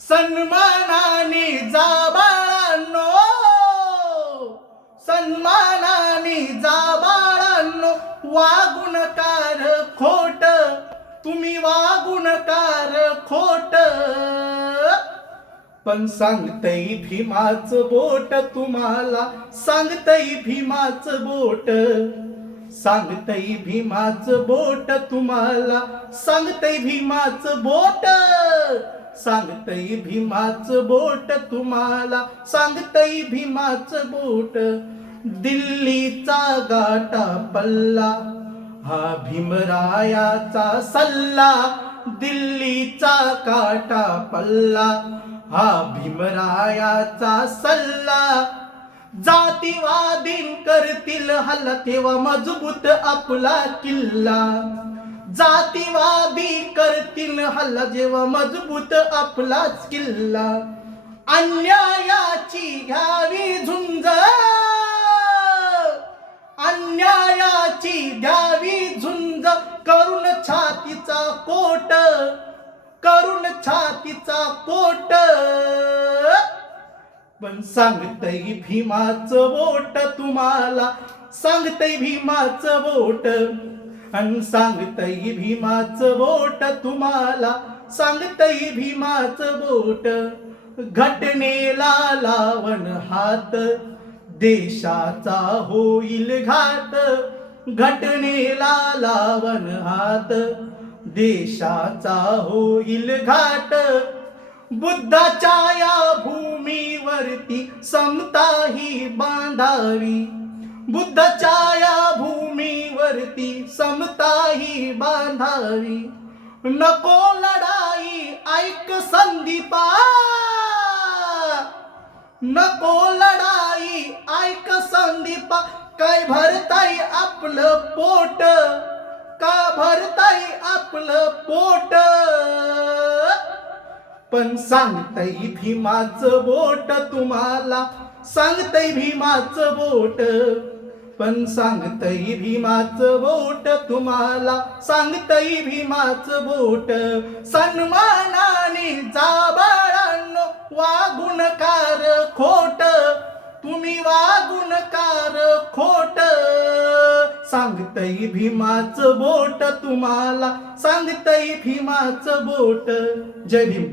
सन्मानाने जा बाळांनो, सन्मानाने जा बाळांनो, वागून कार खोट, तुम्ही वागून कार खोट. पण सांगतय भीमाचं बोट तुम्हाला, सांगतय भीमाचं बोट, सांगतय भीमाचं बोट तुम्हाला, सांगतय भीमाचं बोट, सांगतय भीमाचं बोट तुम्हाला, सांगतय भीमाचं बोट. दिल्लीचा गाठा पल्ला हा भीमरायाचा सल्ला, दिल्लीचा काटा पल्ला हा भीमरायाचा सल्ला. जातीवादीन करतील हल्ला तेव्हा मजबूत आपला किल्ला, जातीवादी करतील हल्ला जेव्हा मजबूत आपलाच किल्ला. अन्यायाची घ्यावी झुंज, अन्यायाची द्यावी झुंज, करून छातीचा कोट, करून छातीचा कोट. पण सांगतय भीमाचं बोट तुम्हाला, सांगतय भीमाचं बोट, आणि सांगतय भीमाचं बोट तुम्हाला, सांगतय भीमाचं बोट. घटनेला लावण हात, देशाचा होईल घात, घटनेला लावण हात, देशाचा होईल घाट. बुद्धाच्या या भूमीवरती समता ही बांधावी, बुद्धाच्या या भूमीवरती समता ही बांधावी. नको लढाई ऐक संदीपा, नको लढाई ऐक संदीपा, काय भरताय आपलं पोट, का भरताय आपलं पोट. पण सांगतय भीमाचं बोट तुम्हाला, सांगतय भीमाचं बोट, पण सांगतय भीमाचं बोट तुम्हाला, सांगतय भीमाचं बोट. सन्मानाने जा बाळांनो, वागून कार खोट, तुम्ही वागून कार खोट. सांगतय भीमाचं बोट तुम्हाला, सांगतय भीमाचं बोट. जय भीम.